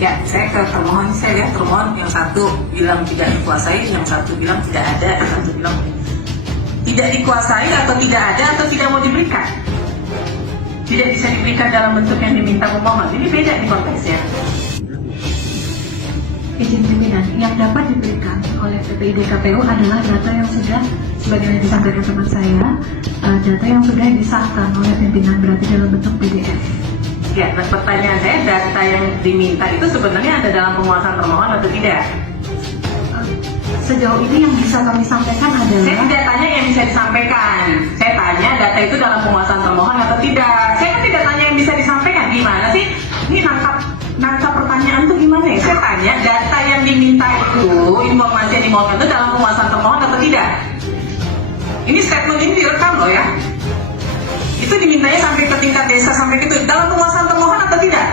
Ya, saya ke termohon, saya lihat termohon yang satu bilang tidak dikuasai, yang satu bilang tidak ada, yang satu bilang tidak dikuasai atau tidak ada atau tidak mau diberikan. Tidak bisa diberikan dalam bentuk yang diminta pemohon. Ini beda di konteksnya. Izin pimpinan, yang dapat diberikan oleh PPID KPU adalah data yang sudah, sebagaimana disampaikan teman saya, data yang sudah disahkan oleh pimpinan, berarti dalam bentuk PDF. Ya, pertanyaan saya, data yang diminta itu sebenarnya ada dalam penguasaan termohon atau tidak? Sejauh ini yang bisa kami sampaikan adalah... Saya tidak tanya yang bisa disampaikan. Saya tanya data itu dalam penguasaan termohon atau tidak. Saya kan tidak tanya yang bisa disampaikan. Gimana sih? Ini nangkap pertanyaan tuh gimana ya? Saya tanya data yang diminta itu, informasi yang dimohonkan itu dalam penguasaan termohon atau tidak? Ini statement ini direkam loh ya. Itu dimintanya sampai ke tingkat desa, sampai ke itu. Dalam penguasaan termohon atau tidak?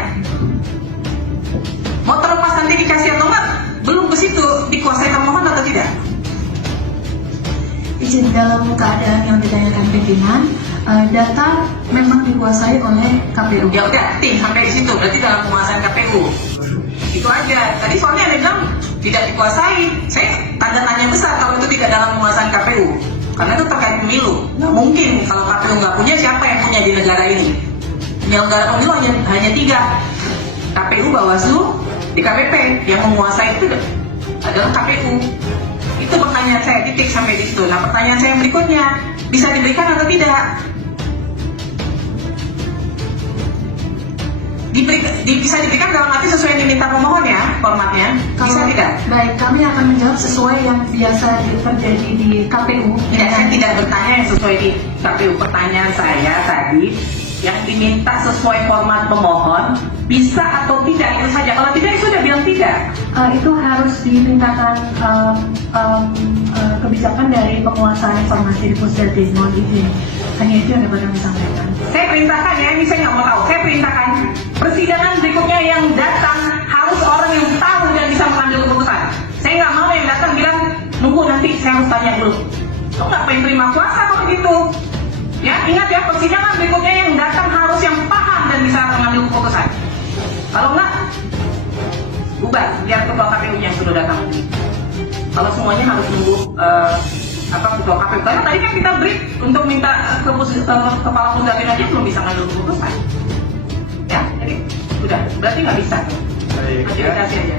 Mau terlepas nanti dikasih atau enggak? Belum ke situ, dikuasai termohon atau tidak? Izin, dalam keadaan yang ditanyakan pimpinan, data memang dikuasai oleh KPU. Ya udah, sampai di situ. Berarti dalam penguasaan KPU. Itu aja. Tadi soalnya ada bilang tidak dikuasai. Saya tanda tanya besar kalau itu tidak dalam penguasaan KPU. Karena itu terkait pemilu. Nggak mungkin kalau KPU nggak punya, siapa yang punya di negara ini? Penyelenggara pemilu hanya 3. KPU, Bawaslu, DKPP. Yang menguasai itu adalah KPU. Itu pertanyaan saya, titik sampai di situ. Nah, pertanyaan saya yang berikutnya, bisa diberikan atau tidak? Bisa diberikan dalam arti sesuai yang diminta pemohon ya, formatnya. Bisa tidak? Baik, kami akan menjawab sesuai yang biasa terjadi di KPU. Tidak, saya tidak bertanya yang sesuai di KPU. Pertanyaan saya tadi, yang diminta sesuai format pemohon, bisa atau tidak, itu saja. Kalau tidak, itu sudah bilang tidak. Itu harus dimintakan kebijakan dari penguasa informasi di Pusdatin. Mohon izin. Hanya itu yang dapat kami sampaikan. Saya perintahkan ya, ini saya nggak mau tahu. Saya perintahkan persidangan berikutnya yang datang harus orang yang tahu dan bisa mengambil keputusan. Saya nggak mau yang datang bilang nunggu nanti saya harus tanya dulu. Lo nggak pengen terima kuasa kalau begitu. Ya, ingat ya, persidangan berikutnya yang datang harus yang paham dan bisa mengambil keputusan. Kalau enggak, bubar, biar ketua KPU yang sudah datang. Kalau semuanya harus nunggu ketua KPU. Karena tadi kan kita break untuk minta kepala Pusdatin aja belum bisa ngambil keputusan. Ya, jadi udah, berarti nggak bisa. Baik, fasilitasi aja.